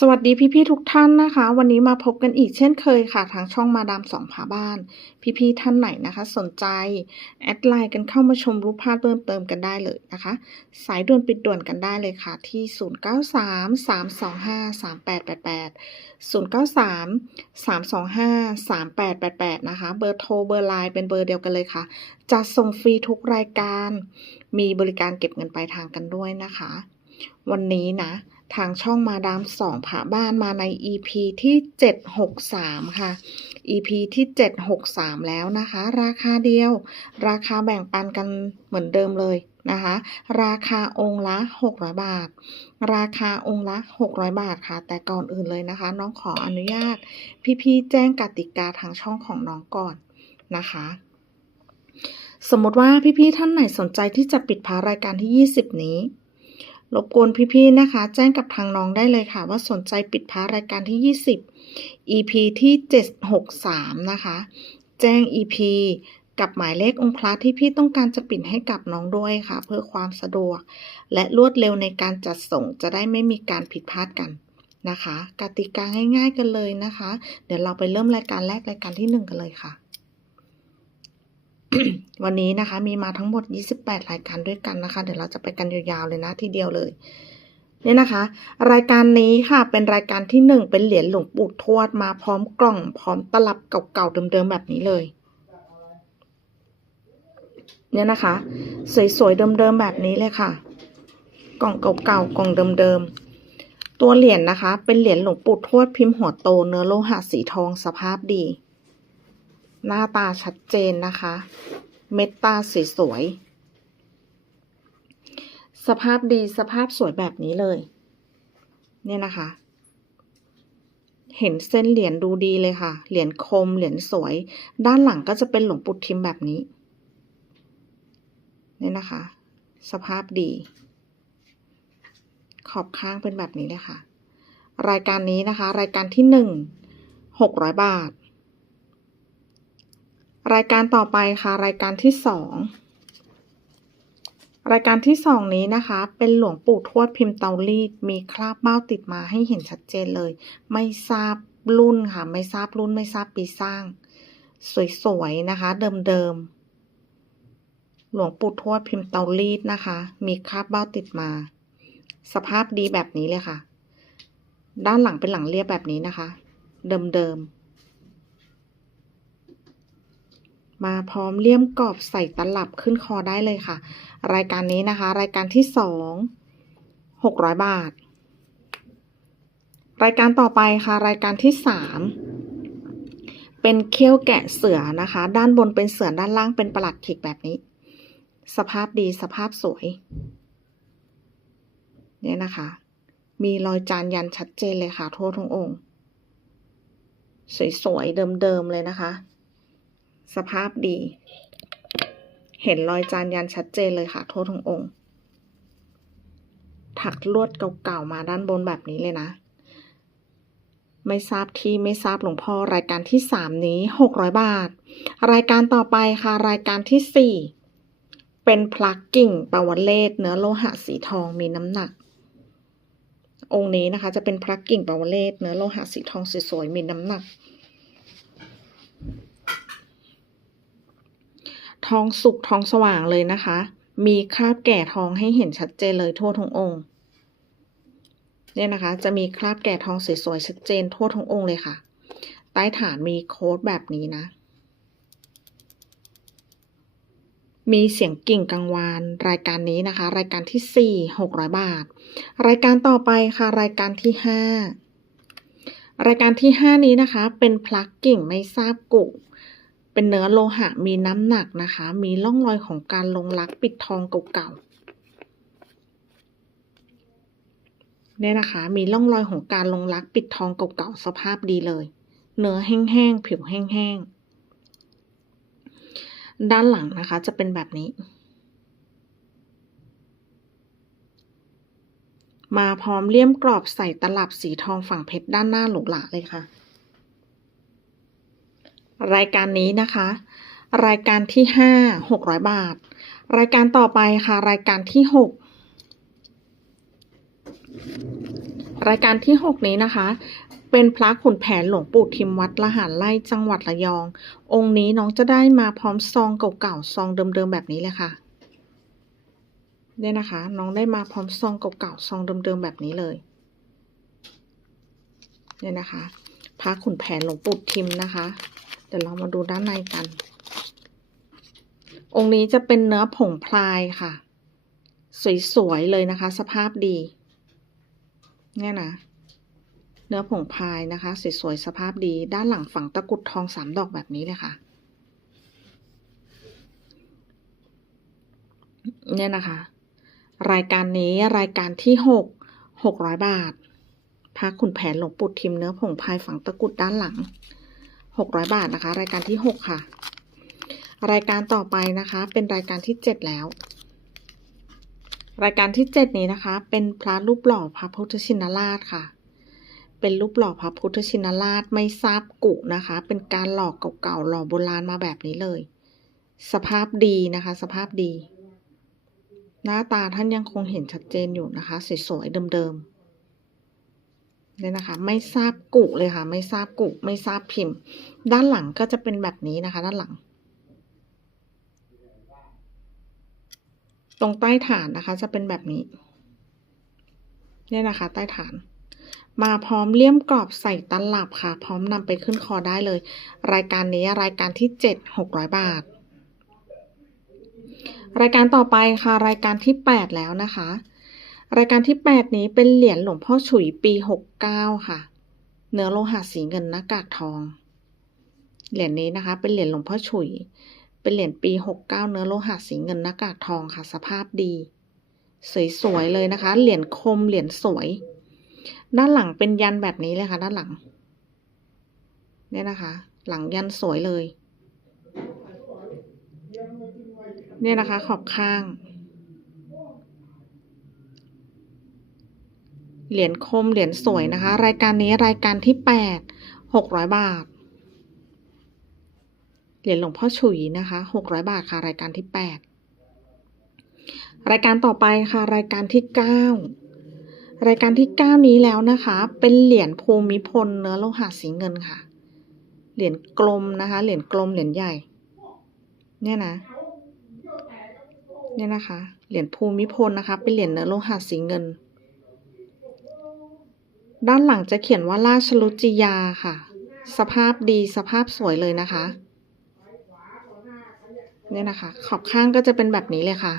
สวัสดีพี่ๆทุกท่านนะคะ วันนี้มาพบกันอีกเช่นเคยค่ะ ทางช่องมาดามสองผาบ้าน พี่ๆท่านไหนนะคะ สนใจ แอดไลน์กันเข้ามาชมรูปภาพเพิ่มเติมกันได้เลยนะคะ สายด่วนปิดด่วนกันได้เลยค่ะ ที่ 0933253888 0933253888 นะคะ เบอร์โทรเบอร์ไลน์เป็นเบอร์เดียวกันเลยค่ะจะส่งฟรีทุกรายการ มีบริการเก็บเงินปลายทางกันด้วยนะคะ วันนี้นะ ทางช่องมาดามสองผาบ้านมาใน EP ที่ 763 ค่ะ EP ที่ 763 แล้วนะคะ ราคาเดียว ราคาแบ่งปันกันเหมือนเดิมเลยนะคะ ราคาองค์ละ 600 บาท ราคาองค์ละ 600 บาทค่ะ แต่ก่อนอื่นเลยนะคะ น้องขออนุญาต พี่ๆแจ้งกติกาทางช่องของน้องก่อนนะคะสมมติว่าพี่ๆท่านไหนสนใจที่จะปิดพารายการที่ 20 นี้ รบกวนพี่ๆนะคะ แจ้งกับทางน้องได้เลยค่ะ ว่าสนใจปิดพารายการที่ 20 EP ที่ 763 นะคะ แจ้ง EP กับหมายเลของค์พระที่พี่ต้องการจะปิดให้กับน้องด้วยค่ะ เพื่อความสะดวก และรวดเร็วในการจัดส่งจะได้ไม่มีการผิดพลาดกันนะคะกติกาง่ายๆกันเลยนะคะ เดี๋ยวเราไปเริ่มรายการแรกรายการที่ 1 กันเลยค่ะ วันนี้นะคะ มีมาทั้งหมด 28 รายการด้วยกันนะคะ เดี๋ยวเราจะไปกันยาวๆเลยนะทีเดียวเลยเนี่ยนะคะ รายการนี้ค่ะเป็นรายการที่หนึ่งเป็นเหรียญหลวงปู่ทวดมาพร้อมกล่อง พร้อมตลับเก่าๆเดิมๆแบบนี้เลยเนี่ยนะคะ สวยๆเดิมๆแบบนี้เลยค่ะ กล่องเก่าๆกล่องเดิมๆตัวเหรียญนะคะ เป็นเหรียญหลวงปู่ทวดพิมพ์หัวโตเนื้อโลหะสีทองสภาพดี หน้าตาชัดเจนนะคะ เม็ดตาสสวยๆสภาพดีสภาพสวยแบบนี้เลย เนี่ยนะคะ เห็นเส้นเหรียญดูดีเลยค่ะ เหรียญคมเหรียญสวย ด้านหลังก็จะเป็นหลวงปู่ทิมแบบนี้ เนี่ยนะคะ สภาพดี ขอบข้างเป็นแบบนี้เลยค่ะ รายการนี้นะคะ รายการที่หนึ่งหกร้อยบาท รายการต่อไปค่ะ รายการที่สองรายการที่สองนี้นะคะ เป็นหลวงปู่ทวดพิมพ์เตารีด มีคราบเบ้าติดมาให้เห็นชัดเจนเลย ไม่ทราบรุ่นค่ะ ไม่ทราบรุ่นไม่ทราบปีสร้าง สวยๆนะคะ เดิมๆหลวงปู่ทวดพิมพ์เตารีดนะคะ มีคราบเบ้าติดมา สภาพดีแบบนี้เลยค่ะ ด้านหลังเป็นหลังเรียบแบบนี้นะคะ เดิมๆ มาพร้อมเลี่ยมกรอบใส่ตลับขึ้นคอได้เลยค่ะ รายการนี้นะคะ รายการที่สองหกร้อยบาท รายการต่อไปค่ะ รายการที่สามเป็นเขี้ยวแกะเสือนะคะ ด้านบนเป็นเสือด้านล่างเป็นประหลัดขิกแบบนี้ สภาพดีสภาพสวย เนี่ยนะคะ มีรอยจานยันชัดเจนเลยค่ะ ทั่วทั้งองค์ สวยๆเดิมๆเลยนะคะ สภาพดี เห็นรอยจานยันชัดเจนเลยค่ะ ทั่วทั้งองค์ ถักลวดเก่าๆมาด้านบนแบบนี้เลยนะ ไม่ทราบที่ไม่ทราบหลวงพ่อรายการที่สามนี้หกร้อยบาท รายการต่อไปค่ะ รายการที่สี่เป็นพลักกิ่งปาวเลศเนื้อโลหะสีทองมีน้ำหนัก องค์นี้นะคะ จะเป็นพลักกิ่งปาวเลศเนื้อโลหะสีทองสวยๆมีน้ำหนัก ทองสุกทองสว่างเลยนะคะ มีคราบแก่ทองให้เห็นชัดเจนเลยทั่วทั้งองค์ เนี่ยนะคะ จะมีคราบแก่ทองสวยๆชัดเจนทั่วทั้งองค์เลยค่ะ ใต้ฐานมีโค้ดแบบนี้นะ มีเสียงกิ่งกังวานรายการนี้นะคะ รายการที่สี่หกร้อยบาท รายการต่อไปค่ะ รายการที่ห้ารายการที่ห้านี้นะคะ เป็นพลักกิ่งไม่ทราบกุ เป็นเนื้อโลหะมีน้ำหนักนะคะ มีร่องรอยของการลงลักปิดทองเก่าๆเนี่ยนะคะ มีร่องรอยของการลงลักปิดทองเก่าๆสภาพดีเลย เนื้อแห้งๆผิวแห้งๆด้านหลังนะคะจะเป็นแบบนี้ มาพร้อมเลี่ยมกรอบใส่ตลับสีทองฝั่งเพชรด้านหน้าหรูหราเลยค่ะ รายการนี้นะคะ รายการที่ห้าหกร้อยบาท รายการต่อไปค่ะ รายการที่หกรายการที่หกนี้นะคะ เป็นพระขุนแผนหลวงปู่ทิมวัดละหารไร่จังหวัดระยอง องค์นี้น้องจะได้มาพร้อมซองเก่าๆซองเดิมๆแบบนี้เลยค่ะเนี่ยนะคะ น้องได้มาพร้อมซองเก่าๆซองเดิมๆแบบนี้เลยเนี่ยนะคะพระขุนแผนหลวงปู่ทิมนะคะ ดี๋ยวเรามาดูด้านในกัน องค์นี้จะเป็นเนื้อผงพลายค่ะ สวยๆเลยนะคะ สภาพดี เนี่ยนะ เนื้อผงพายนะคะ สวยๆสภาพดี ด้านหลังฝังตะกุดทองสามดอกแบบนี้เลยค่ะ เนี่ยนะคะ รายการนี้รายการที่หกหกร้อยบาทพระขุนแผนหลวงปู่ทิมเนื้อผงพายฝังตะกุดด้านหลัง หกร้อยบาทนะคะ รายการที่หกค่ะ รายการต่อไปนะคะ เป็นรายการที่เจ็ดแล้ว รายการที่เจ็ดนี้นะคะ เป็นพระรูปหล่อพระพุทธชินราชค่ะ เป็นรูปหล่อพระพุทธชินราชไม่ทราบกุนะคะ เป็นการหล่อเก่าๆหล่อโบราณมาแบบนี้เลย สภาพดีนะคะ สภาพดี หน้าตาท่านยังคงเห็นชัดเจนอยู่นะคะสวยๆเดิมๆ เนี่ยนะคะ ไม่ทราบกุเลยค่ะ ไม่ทราบกุไม่ทราบพิมพ์ ด้านหลังก็จะเป็นแบบนี้นะคะ ด้านหลัง ตรงใต้ฐานนะคะ จะเป็นแบบนี้ เนี่ยนะคะ ใต้ฐาน มาพร้อมเลี่ยมกรอบใส่ตลับค่ะ พร้อมนำไปขึ้นคอได้เลย รายการนี้รายการที่เจ็ดหกร้อยบาท รายการต่อไปค่ะ รายการที่แปดแล้วนะคะ รายการที่แปดนี้เป็นเหรียญหลวงพ่อฉุยปีหกเก้าค่ะ เนื้อโลหะสีเงินหน้ากากทอง เหรียญนี้นะคะ เป็นเหรียญหลวงพ่อฉุย เป็นเหรียญปีหกเก้าเนื้อโลหะสีเงินหน้ากากทองค่ะ สภาพดี สวยๆเลยนะคะ เหรียญคม เหรียญสวย ด้านหลังเป็นยันแบบนี้เลยค่ะ ด้านหลัง เนี่ยนะคะ หลังยันสวยเลย เนี่ยนะคะ ขอบข้าง เหรียญคมเหรียญสวยนะคะ รายการนี้รายการที่แปดหกร้อยบาท เหรียญหลวงพ่อฉุยนะคะหกร้อยบาทค่ะ รายการที่แปดรายการต่อไปค่ะ รายการที่เก้ารายการที่เก้านี้แล้วนะคะ เป็นเหรียญภูมิพลเนื้อโลหะสีเงินค่ะ เหรียญกลมนะคะ เหรียญกลมเหรียญใหญ่ เนี่ยนะเนี่ยนะคะ เหรียญภูมิพลนะคะ เป็นเหรียญเนื้อโลหะสีเงิน ด้านหลังจะเขียนว่าราชลุจิยาค่ะ สภาพดีสภาพสวยเลยนะคะเนี่ยนะคะ ขอบข้างก็จะเป็นแบบนี้เลยค่ะ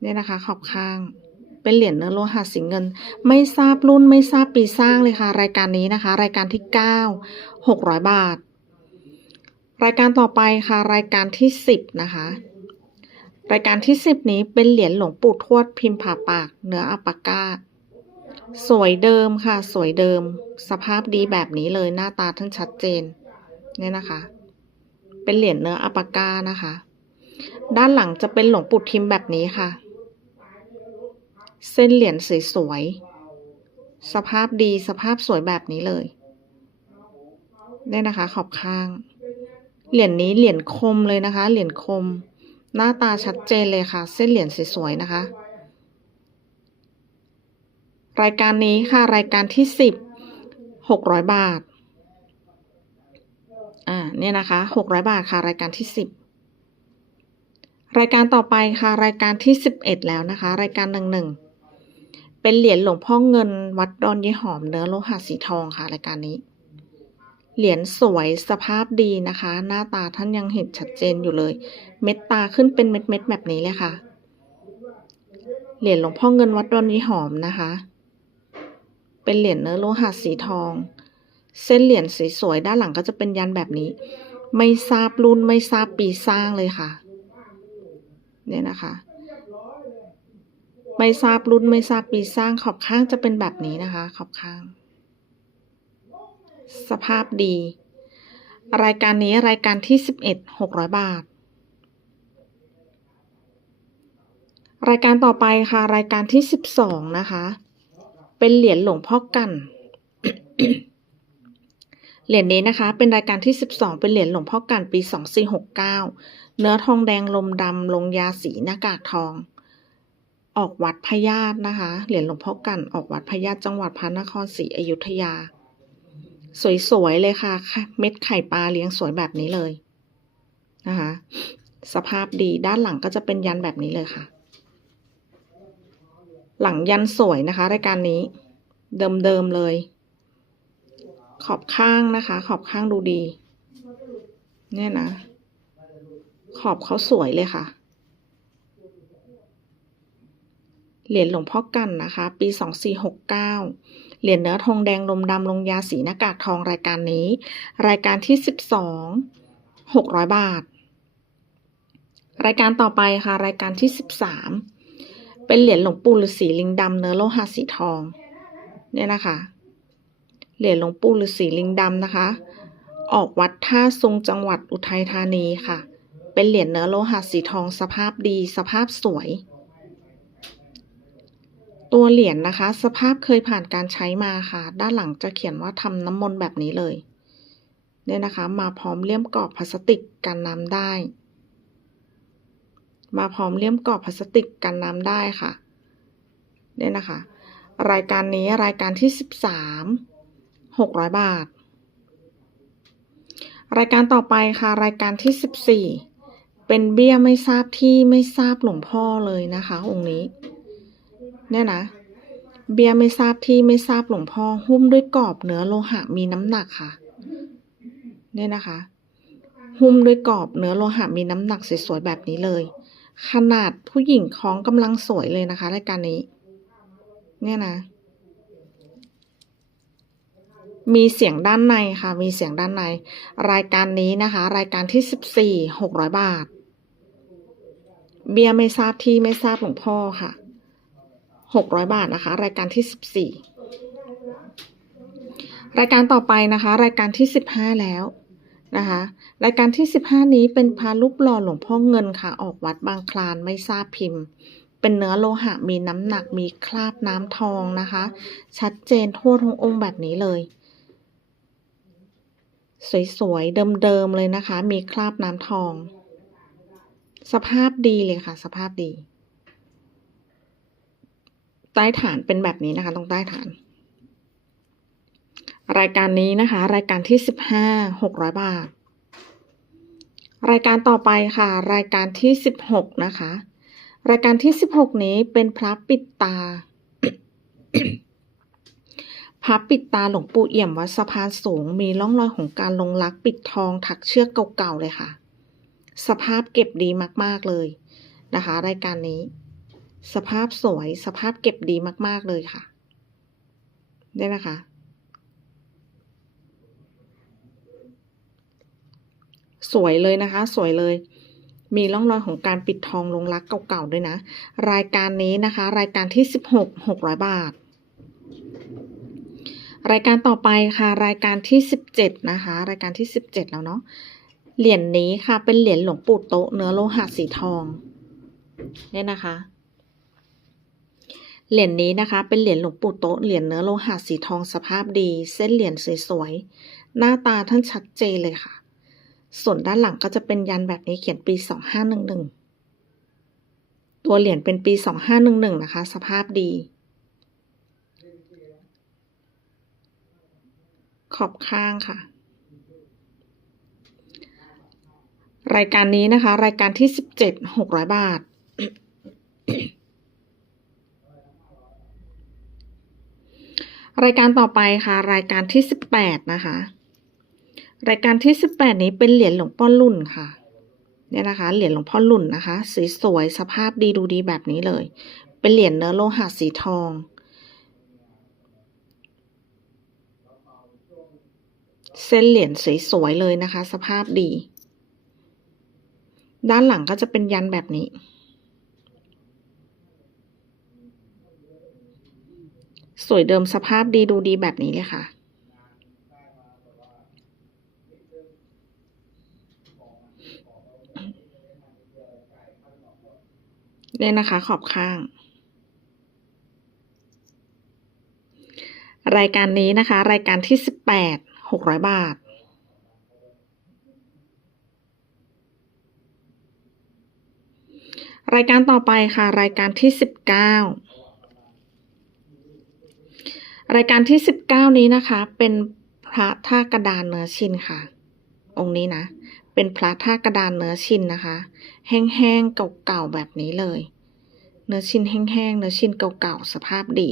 เนี่ยนะคะ ขอบข้างเป็นเหรียญเนื้อโลหะสีเงิน ไม่ทราบรุ่นไม่ทราบปีสร้างเลยค่ะ รายการนี้นะคะ รายการที่เก้าหกร้อยบาท รายการต่อไปค่ะ รายการที่สิบนะคะ รายการที่สิบนี้เป็นเหรียญหลวงปู่ทวดพิมพ์ผ่าปากเนื้ออัปปากาสวยเดิมค่ะ สวยเดิม สภาพดีแบบนี้เลยหน้าตาท่านชัดเจนเนี่ยนะคะ เป็นเหรียญเนื้ออัปปากานะคะ ด้านหลังจะเป็นหลวงปู่ทิมแบบนี้ค่ะ เส้นเหรียญสวยๆสภาพดีสภาพสวยแบบนี้เลยเนี่ยนะคะ ขอบข้าง เหรียญนี้เหรียญคมเลยนะคะ เหรียญคม หน้าตาชัดเจนเลยค่ะ เส้นเหรียญสวยๆนะคะ รายการนี้ค่ะ รายการที่สิบหกร้อยบาท อ่าเนี่ยนะคะหกร้อยบาทค่ะ รายการที่สิบรายการต่อไปค่ะ รายการที่สิบเอ็ดแล้วนะคะ รายการหนึ่งหนึ่งเป็นเหรียญหลวงพ่อเงินวัดดอนยี่หอมเนื้อโลหะสีทองค่ะ รายการนี้ เหรียญสวยสภาพดีนะคะ หน้าตาท่านยังเห็นชัดเจนอยู่เลย เม็ดตาขึ้นเป็นเม็ดเม็ดๆแบบนี้เลยค่ะ เหรียญหลวงพ่อเงินวัดดอนยี่หอมนะคะ เป็นเหรียญเนื้อโลหะสีทอง เส้นเหรียญสวยๆด้านหลังก็จะเป็นยันแบบนี้ ไม่ทราบรุ่นไม่ทราบปีสร้างเลยค่ะ เนี่ยนะคะ ไม่ทราบรุ่นไม่ทราบปีสร้างขอบข้างจะเป็นแบบนี้นะคะ ขอบข้าง สภาพดี รายการนี้รายการที่สิบเอ็ดหกร้อยบาท รายการต่อไปค่ะ รายการที่สิบสองนะคะ เป็นเหรียญหลวงพ่อกัน เหรียญนี้นะคะ เป็นรายการที่สิบสองเป็นเหรียญหลวงพ่อกันปีสองสี่หกเก้าเนื้อทองแดงลมดำลงยาสีหน้ากากทองออกวัดพญาตนะคะ เหรียญหลวงพ่อกันออกวัดพญาตจังหวัดพระนครศรีอยุธยา สวยๆเลยค่ะ เม็ดไข่ปลาเลี้ยงสวยแบบนี้เลยนะคะ สภาพดีด้านหลังก็จะเป็นยันแบบนี้เลยค่ะ หลังยันสวยนะคะรายการนี้ เดิมๆเลย ขอบข้างนะคะ ขอบข้างดูดี เนี่ยนะ ขอบเขาสวยเลยค่ะ เหรียญหลวงพ่อกันนะคะ ปีสองสี่หกเก้า เหรียญเนื้อทองแดงลมดำลงยาสีหน้ากากทองรายการนี้ รายการที่สิบสองหกร้อยบาท รายการต่อไปค่ะ รายการที่สิบสามเป็นเหรียญหลวงปู่ฤาษีลิงดำเนื้อโลหะสีทอง เนี่ยนะคะ เหรียญหลวงปู่ฤาษีลิงดำนะคะ ออกวัดท่าซุงจังหวัดอุทัยธานีค่ะ เป็นเหรียญเนื้อโลหะสีทองสภาพดีสภาพสวย ตัวเหรียญนะคะ สภาพเคยผ่านการใช้มาค่ะ ด้านหลังจะเขียนว่าทำน้ำมนต์แบบนี้เลย เนี่ยนะคะ มาพร้อมเลี่ยมกรอบพลาสติกกันน้ำได้ มาพร้อมเลี่ยมกรอบพลาสติกกันน้ำได้ค่ะ เนี่ยนะคะ รายการนี้รายการที่สิบสามหกร้อยบาท รายการต่อไปค่ะ รายการที่สิบสี่เป็นเบี้ยไม่ทราบที่ไม่ทราบหลวงพ่อเลยนะคะองค์นี้ เนี่ยนะ เบียไม่ทราบที่ไม่ทราบหลวงพ่อหุ้มด้วยกรอบเนื้อโลหะมีน้ำหนักค่ะ เนี่ยนะคะ หุ้มด้วยกรอบเนื้อโลหะมีน้ำหนักสวยๆแบบนี้เลย ขนาดผู้หญิงคล้องกำลังสวยเลยนะคะรายการนี้ เนี่ยนะ มีเสียงด้านในค่ะ มีเสียงด้านใน รายการนี้นะคะ รายการที่สิบสี่หกร้อยบาท เบียร์ไม่ทราบที่ไม่ทราบหลวงพ่อค่ะ หกร้อยบาทนะคะ รายการที่สิบสี่รายการต่อไปนะคะ รายการที่สิบห้าแล้วนะคะรายการที่สิบห้านี้เป็นพารูปหล่อหลวงพ่อเงินค่ะ ออกวัดบางคลานไม่ทราบพิมพ์ เป็นเนื้อโลหะมีน้ำหนักมีคราบน้ำทองนะคะ ชัดเจนทั่วทั้งองค์แบบนี้เลย สวยๆ เดิมๆเลยนะคะ มีคราบน้ำทอง สภาพดีเลยค่ะ สภาพดี ใต้ฐานเป็นแบบนี้นะคะ ตรงใต้ฐาน รายการนี้นะคะ รายการที่สิบห้าหกร้อยบาท รายการต่อไปค่ะ รายการที่สิบหกนะคะ รายการที่สิบหกนี้เป็นพระปิดตาพระปิดตาหลวงปู่เอี่ยมวัดสะพานสูง มีร่องรอยของการลงลักปิดทองถักเชือกเก่าๆเลยค่ะ สภาพเก็บดีมากๆเลยนะคะ รายการนี้ สภาพสวยสภาพเก็บดีมาก ๆ เลยค่ะ ได้นะคะ สวยเลยนะคะ สวยเลย มีร่องรอยของการปิดทองลงรักเก่าๆด้วยนะ รายการนี้นะคะ รายการที่สิบหกหกร้อยบาท รายการต่อไปค่ะ รายการที่สิบเจ็ดนะคะ รายการที่สิบเจ็ดแล้วเนาะเหรียญนี้ค่ะ เป็นเหรียญหลวงปู่โตเนื้อโลหะสีทองเนี่ยนะคะ เหรียญนี้นะคะ เป็นเหรียญหลวงปู่โตะเหรียญเนื้อโลหะสีทองสภาพดี เส้นเหรียญสวยๆ หน้าตาท่านชัดเจนเลยค่ะ ส่วนด้านหลังก็จะเป็นยันแบบนี้เขียนปีสองห้าหนึ่งหนึ่งตัวเหรียญเป็นปีสองห้าหนึ่งหนึ่งนะคะ สภาพดี ขอบข้างค่ะรายการนี้นะคะ รายการที่สิบเจ็ดหกร้อยบาท รายการต่อไปค่ะ รายการที่สิบแปดนะคะ รายการที่สิบแปดนี้เป็นเหรียญหลวงพ่อรุ่นค่ะ เนี่ยนะคะ เหรียญหลวงพ่อรุ่นนะคะ สีสวยสภาพดีดูดีแบบนี้เลย เป็นเหรียญเนื้อโลหะสีทอง เส้นเหรียญสวยๆเลยนะคะ สภาพดี ด้านหลังก็จะเป็นยันแบบนี้ สวยเดิมสภาพดีดูดีแบบนี้เลยค่ะ เนี่ยนะคะขอบข้าง รายการนี้นะคะ รายการที่สิบแปดหกร้อยบาทรรายการต่อไปค่ะ รายการที่สิบเก้า รายการที่สิบเก้านี้นะคะ เป็นพระท่ากระดานเนื้อชินค่ะ องค์นี้นะ เป็นพระท่ากระดานเนื้อชินนะคะ แห้งๆเก่าๆแบบนี้เลย เนื้อชินแห้งๆเนื้อชินเก่าๆสภาพดี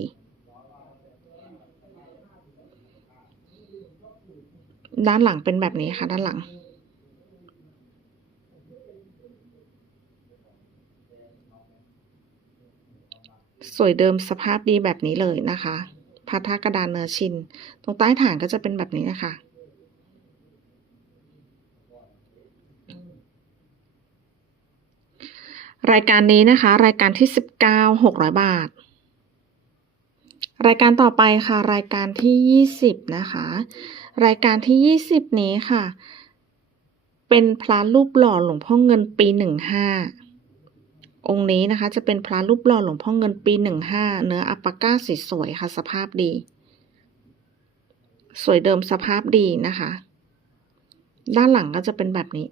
ด้านหลังเป็นแบบนี้ค่ะ ด้านหลังสวยเดิมสภาพดีแบบนี้เลยนะคะ พระธากระดานเนื้อชิน ตรงใต้ฐานก็จะเป็นแบบนี้นะคะ รายการนี้นะคะ รายการที่สิบเก้าหกร้อยบาท รายการต่อไปค่ะ รายการที่ยี่สิบนะคะ รายการที่ยี่สิบนี้ค่ะ เป็นพระรูปหล่อหลวงพ่อเงินปีหนึ่งห้า องค์นี้นะคะ จะเป็นพระรูปหล่อหลวงพ่อเงินปีหนึ่งห้าเนื้ออัปปาก้าสีสวยค่ะ สภาพดี สวยเดิมสภาพดีนะคะ ด้านหลังก็จะเป็นแบบนี้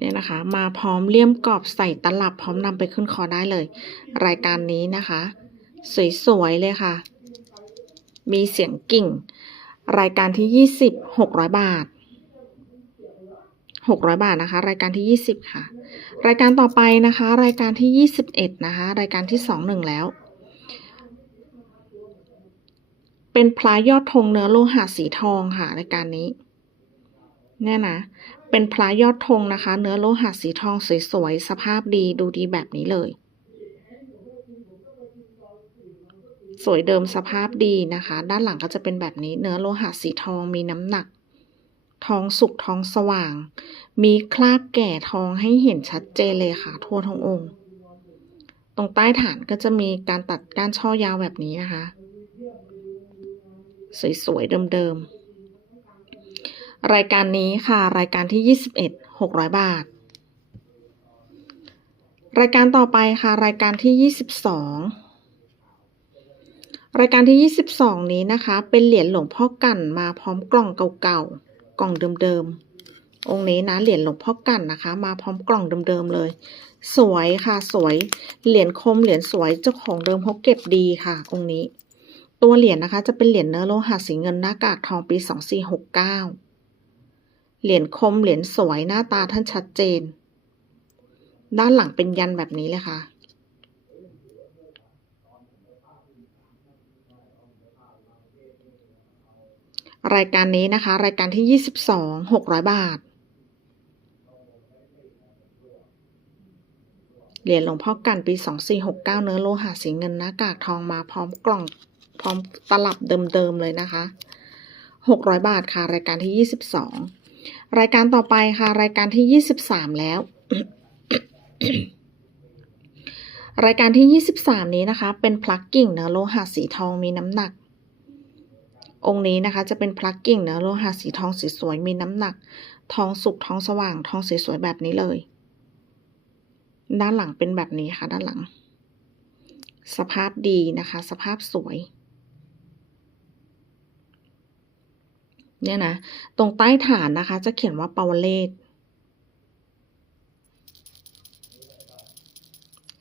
เนี่ยนะคะ มาพร้อมเลี่ยมกรอบใส่ตลับพร้อมนำไปขึ้นคอได้เลย รายการนี้นะคะ สวยๆเลยค่ะ มีเสียงกิ่ง รายการที่ยี่สิบหกร้อยบาทหกร้อยบาทนะคะ รายการที่ยี่สิบค่ะ รายการต่อไปนะคะ รายการที่ยี่สิบเอ็ดนะคะ รายการที่สองหนึ่งแล้ว เป็นพลายยอดธงเนื้อโลหะสีทองค่ะ รายการนี้เนี่ยนะ เป็นพลายยอดธงนะคะ เนื้อโลหะสีทองสวยๆสภาพดีดูดีแบบนี้เลย สวยเดิมสภาพดีนะคะ ด้านหลังก็จะเป็นแบบนี้เนื้อโลหะสีทองมีน้ำหนัก ทองสุกทองสว่าง มีคราบแก่ทองให้เห็นชัดเจนเลยค่ะ ทั่วทั้งองค์ ตรงใต้ฐานก็จะมีการตัดก้านช่อยาวแบบนี้นะคะ สวยๆเดิมๆ รายการนี้ค่ะ รายการที่ยี่สิบเอ็ดหกร้อยบาท รายการต่อไปค่ะ รายการที่ยี่สิบสอง รายการที่ยี่สิบสองนี้นะคะ เป็นเหรียญหลวงพ่อกั่นมาพร้อมกล่องเก่าๆ กล่องเดิมๆ องค์นี้นะเหรียญหลวงพ่อกั่นนะคะ มาพร้อมกล่องเดิมๆเลย สวยค่ะสวย เหรียญคมเหรียญสวยเจ้าของเดิมเขาเก็บดีค่ะ องค์นี้ ตัวเหรียญนะคะ จะเป็นเหรียญเนื้อโลหะสีเงินหน้ากากทองปีสองสี่หกเก้าเหรียญคมเหรียญสวยหน้าตาท่านชัดเจน ด้านหลังเป็นยันแบบนี้เลยค่ะ รายการนี้นะคะ รายการที่ยี่สิบสองหกร้อยบาท เหรียญหลวงพ่อกันปีสองสี่หกเก้าเนื้อโลหะสีเงินหน้ากากทองมาพร้อมกล่องพร้อมตลับเดิมๆเลยนะคะหกร้อยบาทค่ะ รายการที่ยี่สิบสองรายการต่อไปค่ะ รายการที่ยี่สิบสามแล้ว รายการที่ยี่สิบสามนี้นะคะ เป็นพลักกิ่งเนื้อโลหะสีทองมีน้ำหนัก องค์นี้นะคะจะเป็นพลักกิ่งเนื้อโลหะสีทองสีสวยมีน้ำหนัก ทองสุกทองสว่าง ทองสสวยๆแบบนี้เลย ด้านหลังเป็นแบบนี้ค่ะ ด้านหลัง สภาพดีนะคะ สภาพสวย เนี่ยนะ ตรงใต้ฐานนะคะ จะเขียนว่าปาวเลศ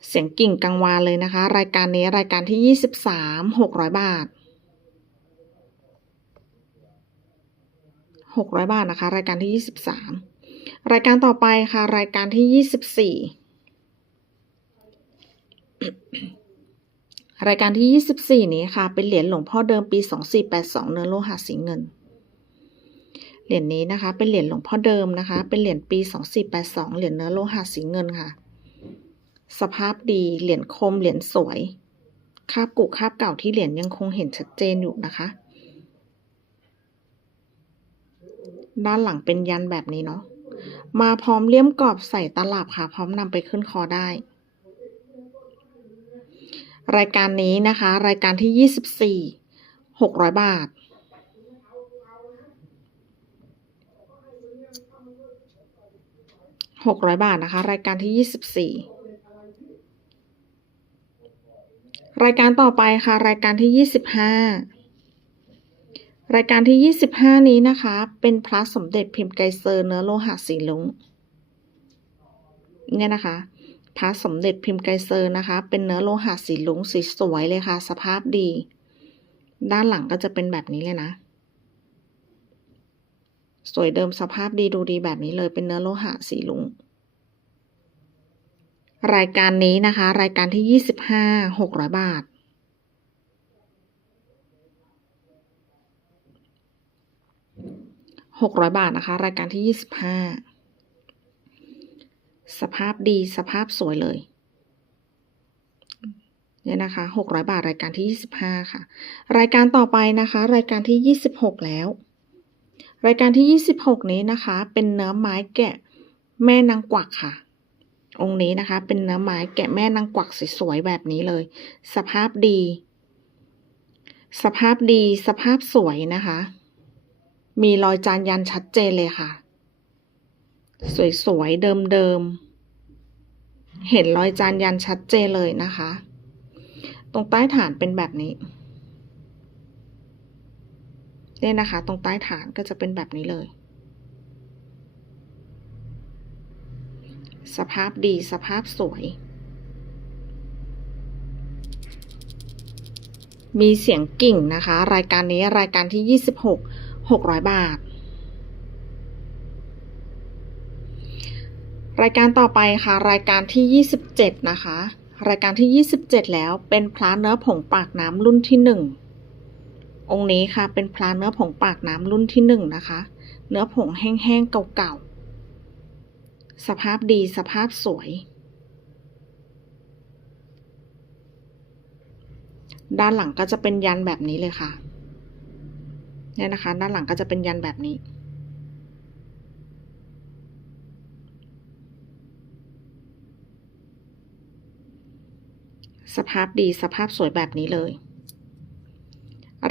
เสียงกิ่งกังวานเลยนะคะ รายการนี้รายการที่ยี่สิบสามหกร้อยบาท หกร้อยบาทนะคะ รายการที่ยี่สิบสามรายการต่อไปค่ะ รายการที่ยี่สิบสี่รายการที่ยี่สิบสี่นี้ค่ะ เป็นเหรียญหลวงพ่อเดิมปีสองสี่แปดสองเนื้อโลหะสีเงิน เหรียญนี้นะคะ เป็นเหรียญหลวงพ่อเดิมนะคะ เป็นเหรียญปีสองสี่แปดสองเหรียญเนื้อโลหะสีเงินค่ะ สภาพดี เหรียญคม เหรียญสวย คาบกุคาบเก่าที่เหรียญยังคงเห็นชัดเจนอยู่นะคะ ด้านหลังเป็นยันแบบนี้เนาะ มาพร้อมเลี่ยมกรอบใส่ตลับค่ะ พร้อมนำไปขึ้นคอได้ รายการนี้นะคะ รายการที่ยี่สิบสี่หกร้อยบาท หกร้อยบาทนะคะ รายการที่ยี่สิบสี่รายการต่อไปค่ะ รายการที่ยี่สิบห้า รายการที่ 25 นี้นะคะ เป็นพระสมเด็จพิมพ์ไกเซอร์เนื้อโลหะสีลุงเนี่ยนะคะ พระสมเด็จพิมพ์ไกเซอร์นะคะ เป็นเนื้อโลหะสีลุงสีสวยเลยค่ะ สภาพดี ด้านหลังก็จะเป็นแบบนี้เลยนะ สวยเดิมสภาพดีดูดีแบบนี้เลยเป็นเนื้อโลหะสีลุงรายการนี้นะคะ รายการที่ 25 600 บาท 600 บาทนะคะ รายการที่ 25 สภาพดีสภาพสวยเลยเนี่ยนะคะ 600 บาท รายการที่ 25 ค่ะ รายการต่อไปนะคะ รายการที่ 26 แล้ว รายการที่ 26 นี้นะคะ เป็นเนื้อไม้แกะแม่นางกวักค่ะ องค์นี้นะคะ เป็นเนื้อไม้แกะแม่นางกวักสวยๆแบบนี้เลย สภาพดี สภาพดี สภาพสวยนะคะ มีรอยจานยันชัดเจนเลยค่ะ สวยๆ เดิมๆ เห็นรอยจานยันชัดเจนเลยนะคะ ตรงใต้ฐานเป็นแบบนี้เนี่ยนะคะ ตรงใต้ฐานก็จะเป็นแบบนี้เลย สภาพดีสภาพสวย มีเสียงกิ่งนะคะ รายการนี้รายการที่ 26 600 บาท รายการต่อไปค่ะ รายการที่ 27 นะคะ รายการที่ 27 แล้วเป็นพระเนื้อผงปากน้ำรุ่นที่ 1 องค์นี้ค่ะ เป็นพระเนื้อผงปากน้ำรุ่นที่ 1 นะคะ เนื้อผงแห้งๆเก่าๆ สภาพดีสภาพสวยด้านหลังก็จะเป็นยันแบบนี้เลยค่ะ เนี่ยนะคะ ด้านหลังก็จะเป็นยันแบบนี้ สภาพดีสภาพสวยแบบนี้เลย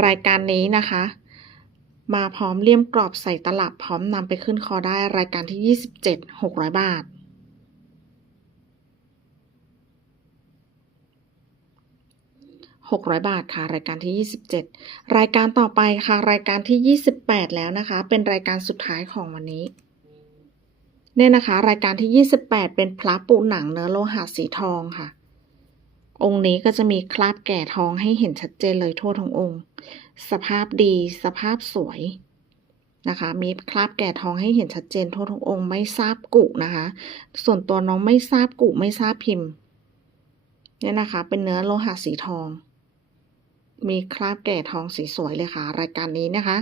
รายการนี้นะคะ มาพร้อมเลี่ยมกรอบใส่ตลับพร้อมนำไปขึ้นคอได้รายการที่ 27 600 บาท 600 บาทค่ะ รายการที่ 27 รายการต่อไปค่ะ รายการที่ 28 แล้วนะคะ เป็นรายการสุดท้ายของวันนี้เนี่ยนะคะ รายการที่ 28 เป็นพระปูหนังเนื้อโลหะสีทองค่ะ องค์นี้ก็จะมีคราบแก่ทองให้เห็นชัดเจนเลยทั่วทั้งองค์ สภาพดีสภาพสวยนะคะ มีคราบแก่ทองให้เห็นชัดเจนทั่วทั้งองค์ไม่ทราบกุนะคะ ส่วนตัวน้องไม่ทราบกุไม่ทราบพิมพ์เนี่ยนะคะ เป็นเนื้อโลหะสีทอง มีคราบแก่ทองสีสวยเลยค่ะ รายการนี้นะคะ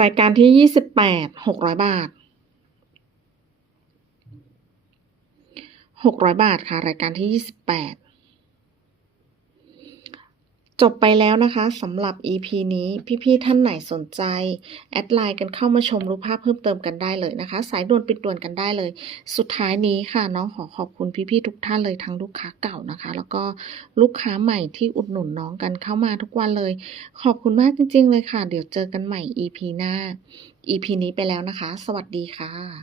รายการที่ยี่สิบแปดหกร้อยบาทหกร้อยบาทค่ะ รายการที่ยี่สิบแปด จบไปแล้วนะคะสำหรับ EP นี้พี่ๆท่านไหนสนใจ แอดไลน์กันเข้ามาชมรูปภาพเพิ่มเติมกันได้เลยนะคะ สายด่วนปิดด่วนกันได้เลย สุดท้ายนี้ค่ะน้องขอขอบคุณพี่ๆทุกท่านเลยทั้งลูกค้าเก่านะคะ แล้วก็ลูกค้าใหม่ที่อุดหนุนน้องกันเข้ามาทุกวันเลย ขอบคุณมากจริง ๆ เลยค่ะ เดี๋ยวเจอกันใหม่ EP หน้า EP นี้ไปแล้วนะคะ สวัสดีค่ะ